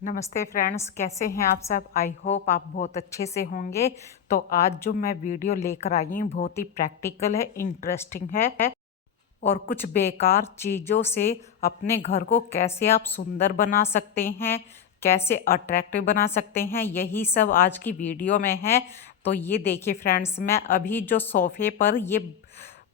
नमस्ते फ्रेंड्स, कैसे हैं आप सब। आई होप आप बहुत अच्छे से होंगे। तो आज जो मैं वीडियो लेकर आई हूँ बहुत ही प्रैक्टिकल है, इंटरेस्टिंग है और कुछ बेकार चीज़ों से अपने घर को कैसे आप सुंदर बना सकते हैं, कैसे अट्रैक्टिव बना सकते हैं, यही सब आज की वीडियो में है। तो ये देखिए फ्रेंड्स, मैं अभी जो सोफ़े पर ये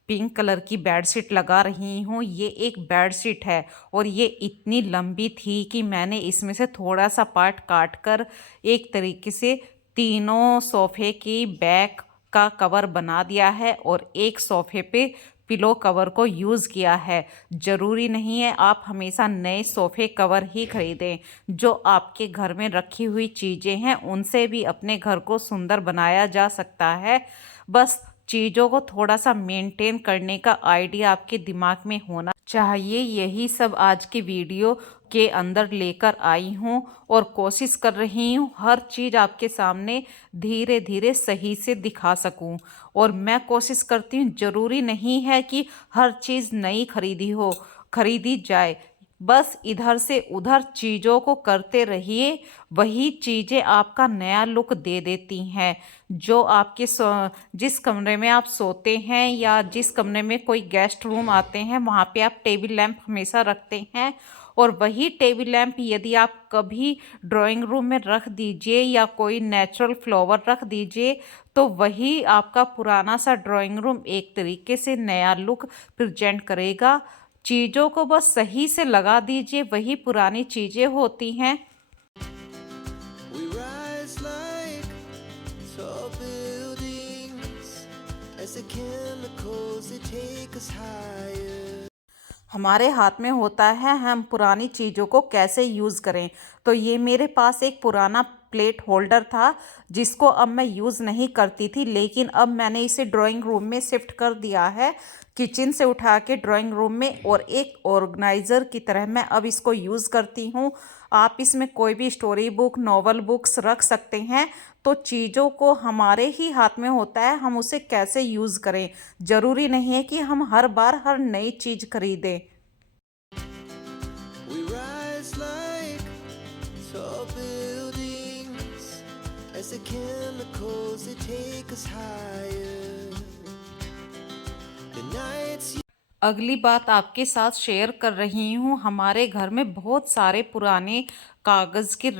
पिंक कलर की बेडशीट लगा रही हूँ, ये एक बेडशीट है और ये इतनी लंबी थी कि मैंने इसमें से थोड़ा सा पार्ट काट कर एक तरीके से तीनों सोफ़े की बैक का कवर बना दिया है और एक सोफ़े पे पिलो कवर को यूज़ किया है। ज़रूरी नहीं है आप हमेशा नए सोफ़े कवर ही खरीदें। जो आपके घर में रखी हुई चीज़ें हैं उनसे भी अपने घर को सुंदर बनाया जा सकता है। बस चीज़ों को थोड़ा सा मेंटेन करने का आइडिया आपके दिमाग में होना चाहिए। यही सब आज की वीडियो के अंदर लेकर आई हूँ और कोशिश कर रही हूँ हर चीज़ आपके सामने धीरे धीरे सही से दिखा सकूँ। और मैं कोशिश करती हूँ, ज़रूरी नहीं है कि हर चीज़ नई खरीदी जाए। बस इधर से उधर चीज़ों को करते रहिए, वही चीज़ें आपका नया लुक दे देती हैं। जो आपके जिस कमरे में आप सोते हैं या जिस कमरे में कोई गेस्ट रूम आते हैं वहाँ पे आप टेबल लैंप हमेशा रखते हैं, और वही टेबल लैंप यदि आप कभी ड्राइंग रूम में रख दीजिए या कोई नेचुरल फ्लावर रख दीजिए तो वही आपका पुराना सा ड्राइंग रूम एक तरीके से नया लुक प्रेजेंट करेगा। चीज़ों को बस सही से लगा दीजिए, वही पुरानी चीज़ें होती हैं। We rise like tall buildings as the chemicals they take us higher. हमारे हाथ में होता है हम पुरानी चीज़ों को कैसे यूज़ करें। तो ये मेरे पास एक पुराना प्लेट होल्डर था जिसको अब मैं यूज़ नहीं करती थी, लेकिन अब मैंने इसे ड्राइंग रूम में शिफ्ट कर दिया है, किचन से उठा के ड्राइंग रूम में, और एक ऑर्गेनाइज़र की तरह मैं अब इसको यूज़ करती हूँ। आप इसमें कोई भी स्टोरी बुक, नॉवल बुक्स रख सकते हैं। तो चीज़ों को हमारे ही हाथ में होता है, हम उसे कैसे यूज़ करें। ज़रूरी नहीं है कि हम हर बार हर नई चीज़ खरीदें। We rise like tall buildings as the chemicals they take us higher. The nights अगली बात आपके साथ शेयर कर रही हूँ। हमारे घर में बहुत सारे पुराने कागज़ के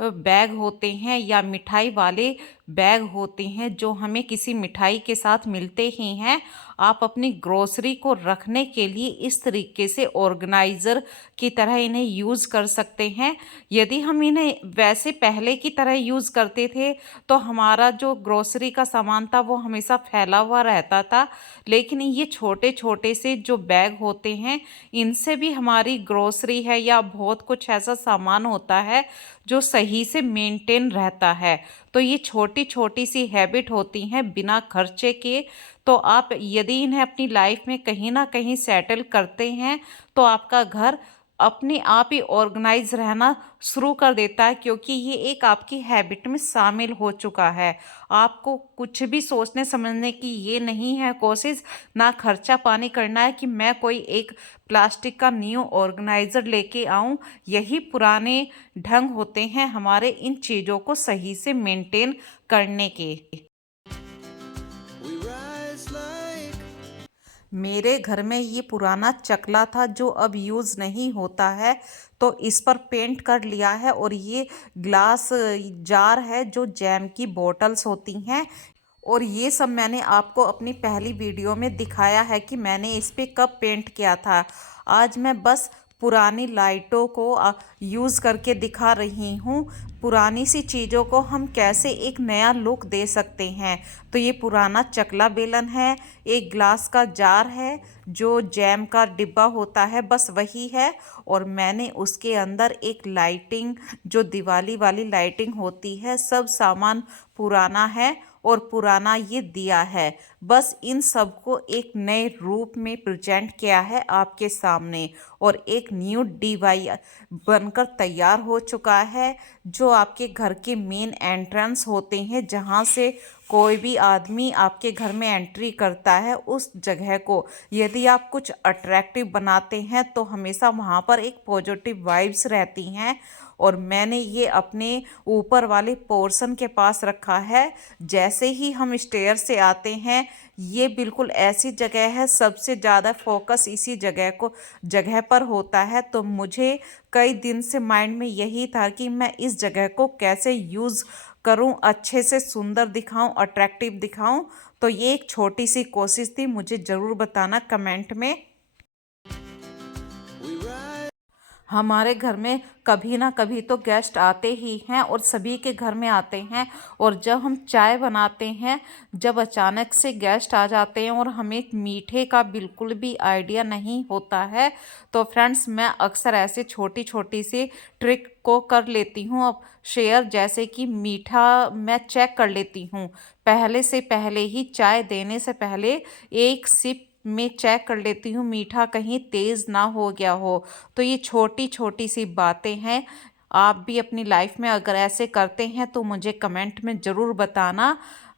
बैग होते हैं या मिठाई वाले बैग होते हैं जो हमें किसी मिठाई के साथ मिलते ही हैं। आप अपनी ग्रोसरी को रखने के लिए इस तरीके से ऑर्गेनाइज़र की तरह इन्हें यूज़ कर सकते हैं। यदि हम इन्हें वैसे पहले की तरह यूज़ करते थे तो हमारा जो ग्रोसरी का सामान था वो हमेशा फैला हुआ रहता था, लेकिन ये छोटे छोटे से जो बैग होते हैं इनसे भी हमारी ग्रोसरी है या बहुत कुछ ऐसा सामान होता है जो सही से मेंटेन रहता है। तो ये छोटी छोटी सी हैबिट होती हैं बिना खर्चे के। तो आप यदि इन्हें अपनी लाइफ में कहीं ना कहीं सेटल करते हैं तो आपका घर अपने आप ही ऑर्गेनाइज रहना शुरू कर देता है, क्योंकि ये एक आपकी हैबिट में शामिल हो चुका है। आपको कुछ भी सोचने समझने की ये नहीं है कोशिश, ना खर्चा पानी करना है कि मैं कोई एक प्लास्टिक का न्यू ऑर्गेनाइज़र लेके आऊं। यही पुराने ढंग होते हैं हमारे इन चीज़ों को सही से मेंटेन करने के। we rise like मेरे घर में ये पुराना चकला था जो अब यूज़ नहीं होता है, तो इस पर पेंट कर लिया है। और ये ग्लास जार है जो जैम की बोतल्स होती हैं, और ये सब मैंने आपको अपनी पहली वीडियो में दिखाया है कि मैंने इस पे कब पेंट किया था। आज मैं बस पुरानी लाइटों को यूज़ करके दिखा रही हूँ, पुरानी सी चीज़ों को हम कैसे एक नया लुक दे सकते हैं। तो ये पुराना चकला बेलन है, एक ग्लास का जार है जो जैम का डिब्बा होता है, बस वही है। और मैंने उसके अंदर एक लाइटिंग, जो दिवाली वाली लाइटिंग होती है, सब सामान पुराना है और पुराना ये दिया है। बस इन सबको एक नए रूप में प्रेजेंट किया है आपके सामने, और एक न्यू डीवाई बनकर तैयार हो चुका है जो आपके घर के मेन एंट्रेंस होते हैं, जहाँ से कोई भी आदमी आपके घर में एंट्री करता है, उस जगह को यदि आप कुछ अट्रैक्टिव बनाते हैं तो हमेशा वहाँ पर एक पॉजिटिव वाइब्स रहती हैं। और मैंने ये अपने ऊपर वाले पोर्शन के पास रखा है। जैसे ही हम स्टेयर से आते हैं, ये बिल्कुल ऐसी जगह है, सबसे ज़्यादा फोकस इसी जगह पर होता है। तो मुझे कई दिन से माइंड में यही था कि मैं इस जगह को कैसे यूज़ करूं, अच्छे से सुंदर दिखाऊं, अट्रैक्टिव दिखाऊं। तो ये एक छोटी सी कोशिश थी, मुझे ज़रूर बताना कमेंट में। We ride. हमारे घर में कभी ना कभी तो गेस्ट आते ही हैं और सभी के घर में आते हैं। और जब हम चाय बनाते हैं, जब अचानक से गेस्ट आ जाते हैं और हमें मीठे का बिल्कुल भी आइडिया नहीं होता है, तो फ्रेंड्स मैं अक्सर ऐसे छोटी छोटी सी ट्रिक को कर लेती हूँ अब शेयर। जैसे कि मीठा मैं चेक कर लेती हूँ, पहले ही चाय देने से पहले एक सिप में चेक कर लेती हूँ मीठा कहीं तेज़ ना हो गया हो। तो ये छोटी छोटी सी बातें हैं। आप भी अपनी लाइफ में अगर ऐसे करते हैं तो मुझे कमेंट में ज़रूर बताना।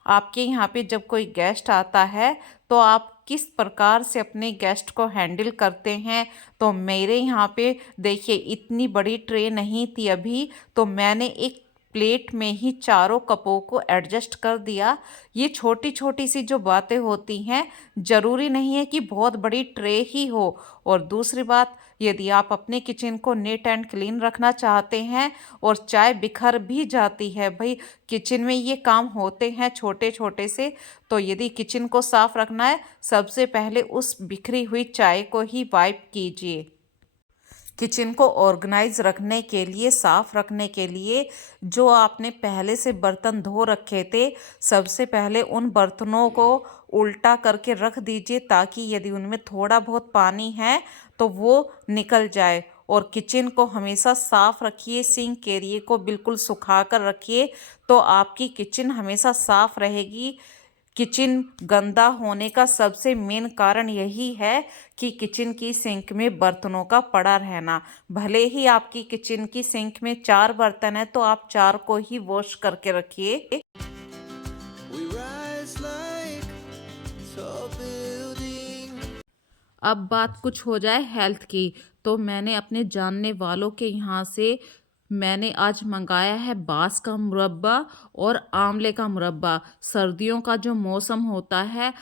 आपके यहाँ पे जब कोई गेस्ट आता है तो आप किस प्रकार से अपने गेस्ट को हैंडल करते हैं। तो मेरे यहाँ पे देखिए, इतनी बड़ी ट्रे नहीं थी अभी, तो मैंने एक प्लेट में ही चारों कपों को एडजस्ट कर दिया। ये छोटी छोटी सी जो बातें होती हैं, ज़रूरी नहीं है कि बहुत बड़ी ट्रे ही हो। और दूसरी बात, यदि आप अपने किचन को नीट एंड क्लीन रखना चाहते हैं और चाय बिखर भी जाती है, भाई किचन में ये काम होते हैं छोटे छोटे से, तो यदि किचन को साफ रखना है, सबसे पहले उस बिखरी हुई चाय को ही वाइप कीजिए। किचन को ऑर्गेनाइज रखने के लिए, साफ रखने के लिए, जो आपने पहले से बर्तन धो रखे थे, सबसे पहले उन बर्तनों को उल्टा करके रख दीजिए, ताकि यदि उनमें थोड़ा बहुत पानी है तो वो निकल जाए। और किचन को हमेशा साफ रखिए, सिंक एरिया को बिल्कुल सुखा कर रखिए, तो आपकी किचन हमेशा साफ रहेगी। किचन गंदा होने का सबसे मेन कारण यही है कि किचन की सिंक में बर्तनों का पड़ा रहना। भले ही आपकी किचन की सिंक में 4 बर्तन है, तो आप 4 को ही वॉश करके रखिए। We rise like tall buildings. अब बात कुछ हो जाए हेल्थ की, तो मैंने अपने जानने वालों के यहाँ से मैंने आज मंगाया है बांस का मुरब्बा और आंवले का मुरब्बा। सर्दियों का जो मौसम होता है,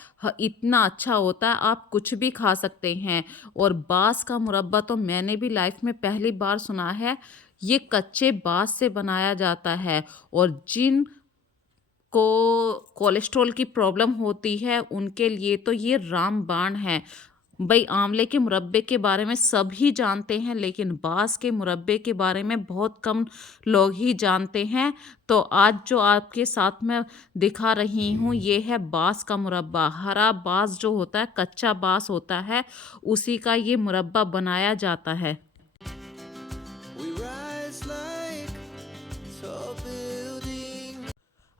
इतना अच्छा होता है, आप कुछ भी खा सकते हैं। और बांस का मुरब्बा तो मैंने भी लाइफ में पहली बार सुना है। ये कच्चे बांस से बनाया जाता है, और जिन को कोलेस्ट्रॉल की प्रॉब्लम होती है उनके लिए तो ये रामबाण है। भाई आंवले के मुरब्बे के बारे में सब ही जानते हैं, लेकिन बांस के मुरब्बे के बारे में बहुत कम लोग ही जानते हैं। तो आज जो आपके साथ में दिखा रही हूँ, ये है बांस का मुरब्बा। हरा बांस जो होता है, कच्चा बांस होता है, उसी का ये मुरब्बा बनाया जाता है। We rise like tall buildings.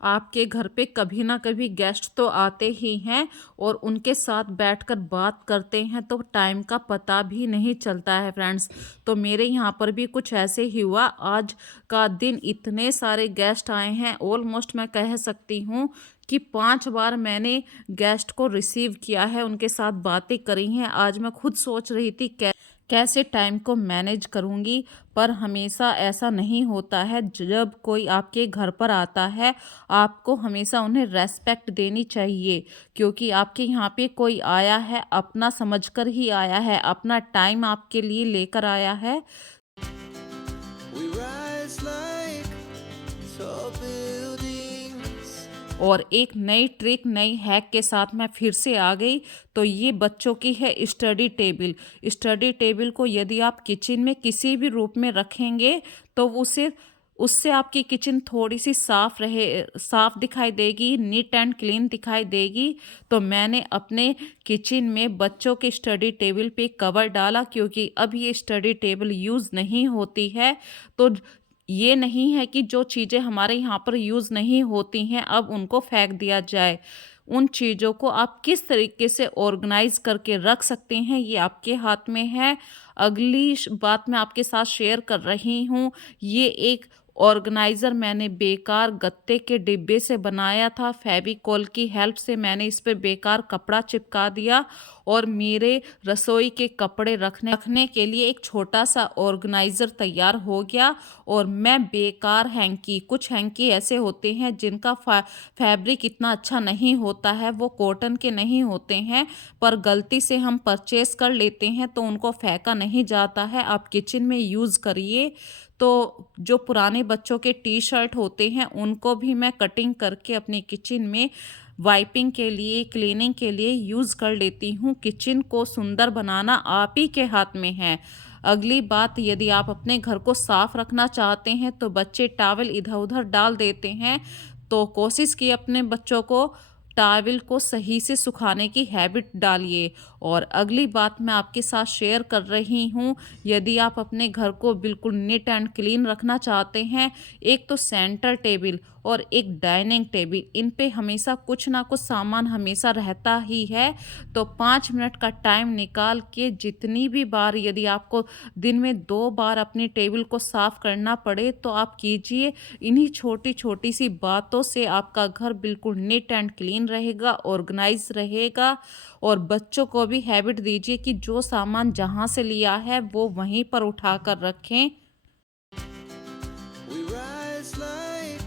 आपके घर पे कभी ना कभी गेस्ट तो आते ही हैं, और उनके साथ बैठकर बात करते हैं तो टाइम का पता भी नहीं चलता है फ्रेंड्स। तो मेरे यहाँ पर भी कुछ ऐसे ही हुआ। आज का दिन इतने सारे गेस्ट आए हैं, ऑलमोस्ट मैं कह सकती हूँ कि 5 बार मैंने गेस्ट को रिसीव किया है, उनके साथ बातें करी हैं। आज मैं खुद सोच रही थी कैसे टाइम को मैनेज करूँगी, पर हमेशा ऐसा नहीं होता है। जब कोई आपके घर पर आता है, आपको हमेशा उन्हें रेस्पेक्ट देनी चाहिए, क्योंकि आपके यहाँ पे कोई आया है, अपना समझकर ही आया है, अपना टाइम आपके लिए लेकर आया है। We rise like tall buildings. और एक नई ट्रिक, नई हैक के साथ मैं फिर से आ गई। तो ये बच्चों की है स्टडी टेबल। स्टडी टेबल को यदि आप किचन में किसी भी रूप में रखेंगे, तो उससे आपकी किचन थोड़ी सी साफ दिखाई देगी, नीट एंड क्लीन दिखाई देगी। तो मैंने अपने किचन में बच्चों के स्टडी टेबल पे कवर डाला, क्योंकि अब ये स्टडी टेबल यूज़ नहीं होती है। तो ये नहीं है कि जो चीज़ें हमारे यहाँ पर यूज़ नहीं होती हैं अब उनको फेंक दिया जाए। उन चीज़ों को आप किस तरीके से ऑर्गेनाइज करके रख सकते हैं, ये आपके हाथ में है। अगली बात मैं आपके साथ शेयर कर रही हूँ, ये एक ऑर्गेनाइज़र मैंने बेकार गत्ते के डिब्बे से बनाया था। फेविकोल की हेल्प से मैंने इस पे बेकार कपड़ा चिपका दिया और मेरे रसोई के कपड़े रखने के लिए एक छोटा सा ऑर्गेनाइज़र तैयार हो गया। और मैं बेकार हैंकी, कुछ हैंकी ऐसे होते हैं जिनका फैब्रिक इतना अच्छा नहीं होता है, वो कॉटन के नहीं होते हैं, पर गलती से हम परचेस कर लेते हैं तो उनको फेंका नहीं जाता है। आप किचन में यूज़ करिए। तो जो पुराने बच्चों के टी शर्ट होते हैं उनको भी मैं कटिंग करके अपने किचन में वाइपिंग के लिए, क्लीनिंग के लिए यूज़ कर लेती हूँ। किचन को सुंदर बनाना आप ही के हाथ में है। अगली बात, यदि आप अपने घर को साफ रखना चाहते हैं तो बच्चे टॉवल इधर उधर डाल देते हैं, तो कोशिश की अपने बच्चों को टॉवल को सही से सुखाने की हैबिट डालिए। और अगली बात मैं आपके साथ शेयर कर रही हूँ, यदि आप अपने घर को बिल्कुल नीट एंड क्लीन रखना चाहते हैं, एक तो सेंटर टेबल और एक डाइनिंग टेबल, इन पे हमेशा कुछ ना कुछ सामान हमेशा रहता ही है। तो 5 मिनट का टाइम निकाल के जितनी भी बार, यदि आपको दिन में 2 बार अपनी टेबल को साफ करना पड़े तो आप कीजिए। इन्हीं छोटी छोटी सी बातों से आपका घर बिल्कुल नीट एंड क्लीन रहेगा, ऑर्गेनाइज रहेगा। और बच्चों को भी हैबिट दीजिए कि जो सामान जहाँ से लिया है वो वहीं पर उठा कर रखें। We rise like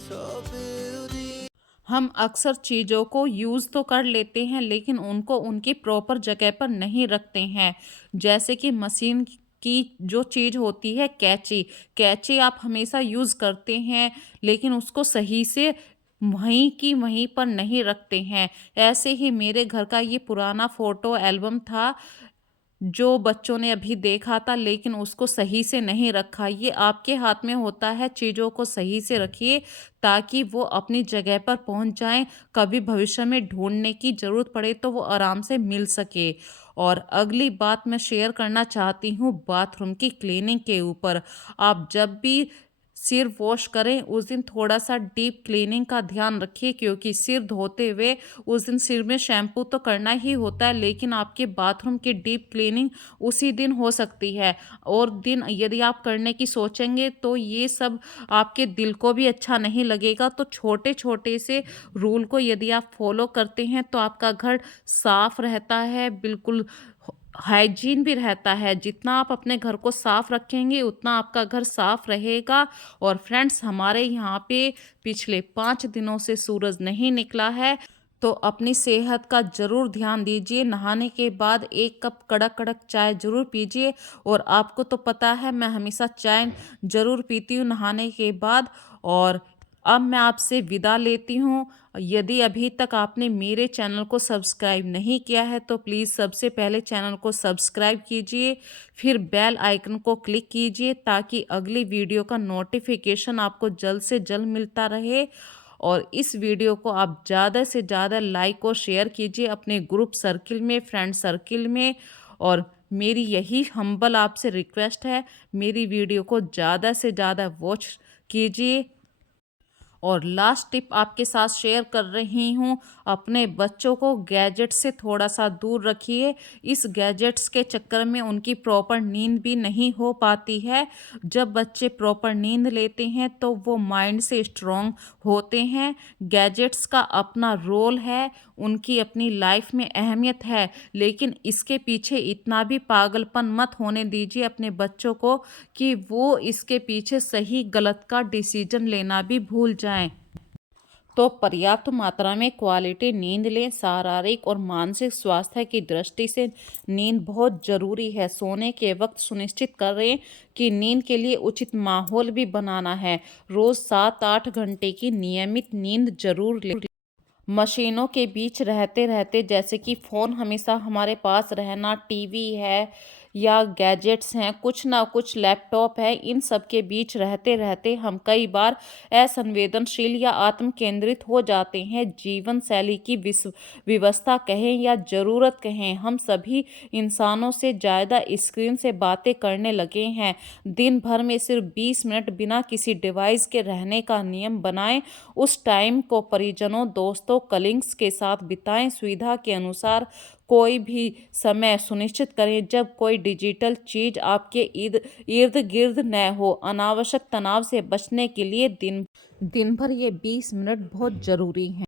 tall buildings. हम अक्सर चीज़ों को यूज़ तो कर लेते हैं लेकिन उनको उनकी प्रॉपर जगह पर नहीं रखते हैं। जैसे कि मशीन की जो चीज़ होती है कैंची, कैंची आप हमेशा यूज़ करते हैं लेकिन उसको सही से वहीं की वहीं पर नहीं रखते हैं। ऐसे ही मेरे घर का ये पुराना फ़ोटो एल्बम था जो बच्चों ने अभी देखा था लेकिन उसको सही से नहीं रखा। ये आपके हाथ में होता है, चीज़ों को सही से रखिए ताकि वो अपनी जगह पर पहुंच जाएं, कभी भविष्य में ढूंढने की ज़रूरत पड़े तो वो आराम से मिल सके। और अगली बात मैं शेयर करना चाहती हूँ बाथरूम की क्लीनिंग के ऊपर। आप जब भी सिर वॉश करें उस दिन थोड़ा सा डीप क्लीनिंग का ध्यान रखिए, क्योंकि सिर धोते हुए उस दिन सिर में शैम्पू तो करना ही होता है लेकिन आपके बाथरूम की डीप क्लीनिंग उसी दिन हो सकती है। और दिन यदि आप करने की सोचेंगे तो ये सब आपके दिल को भी अच्छा नहीं लगेगा। तो छोटे छोटे से रूल को यदि आप फॉलो करते हैं तो आपका घर साफ रहता है, बिल्कुल हाइजीन भी रहता है। जितना आप अपने घर को साफ रखेंगे उतना आपका घर साफ रहेगा। और फ्रेंड्स, हमारे यहाँ पे पिछले 5 दिनों से सूरज नहीं निकला है, तो अपनी सेहत का ज़रूर ध्यान दीजिए। नहाने के बाद 1 कप कड़क कड़क चाय ज़रूर पीजिए। और आपको तो पता है मैं हमेशा चाय ज़रूर पीती हूँ नहाने के बाद। और अब मैं आपसे विदा लेती हूँ। यदि अभी तक आपने मेरे चैनल को सब्सक्राइब नहीं किया है तो प्लीज़ सबसे पहले चैनल को सब्सक्राइब कीजिए, फिर बेल आइकन को क्लिक कीजिए ताकि अगली वीडियो का नोटिफिकेशन आपको जल्द से जल्द मिलता रहे। और इस वीडियो को आप ज़्यादा से ज़्यादा लाइक और शेयर कीजिए अपने ग्रुप सर्किल में, फ्रेंड सर्किल में। और मेरी यही हम्बल आपसे रिक्वेस्ट है, मेरी वीडियो को ज़्यादा से ज़्यादा वॉच कीजिए। और लास्ट टिप आपके साथ शेयर कर रही हूँ, अपने बच्चों को गैजेट से थोड़ा सा दूर रखिए। इस गैजेट्स के चक्कर में उनकी प्रॉपर नींद भी नहीं हो पाती है। जब बच्चे प्रॉपर नींद लेते हैं तो वो माइंड से स्ट्रॉन्ग होते हैं। गैजेट्स का अपना रोल है, उनकी अपनी लाइफ में अहमियत है, लेकिन इसके पीछे इतना भी पागलपन मत होने दीजिए अपने बच्चों को कि वो इसके पीछे सही गलत का डिसीजन लेना भी भूल जाएं। तो पर्याप्त मात्रा में क्वालिटी नींद लें। शारीरिक और मानसिक स्वास्थ्य की दृष्टि से नींद बहुत ज़रूरी है। सोने के वक्त सुनिश्चित करें कि नींद के लिए उचित माहौल भी बनाना है। रोज़ 7-8 घंटे की नियमित नींद जरूर लें। मशीनों के बीच रहते रहते, जैसे कि फ़ोन हमेशा हमारे पास रहना, टीवी है या गैजेट्स हैं, कुछ ना कुछ लैपटॉप है, इन सब के बीच रहते रहते हम कई बार असंवेदनशील या आत्म केंद्रित हो जाते हैं। जीवन शैली की व्यवस्था कहें या ज़रूरत कहें, हम सभी इंसानों से ज़्यादा स्क्रीन से बातें करने लगे हैं। दिन भर में सिर्फ 20 मिनट बिना किसी डिवाइस के रहने का नियम बनाएं। उस टाइम को परिजनों, दोस्तों, कलीग्स के साथ बिताएं। सुविधा के अनुसार कोई भी समय सुनिश्चित करें जब कोई डिजिटल चीज आपके इर्द गिर्द न हो। अनावश्यक तनाव से बचने के लिए दिन भर ये 20 मिनट बहुत जरूरी हैं।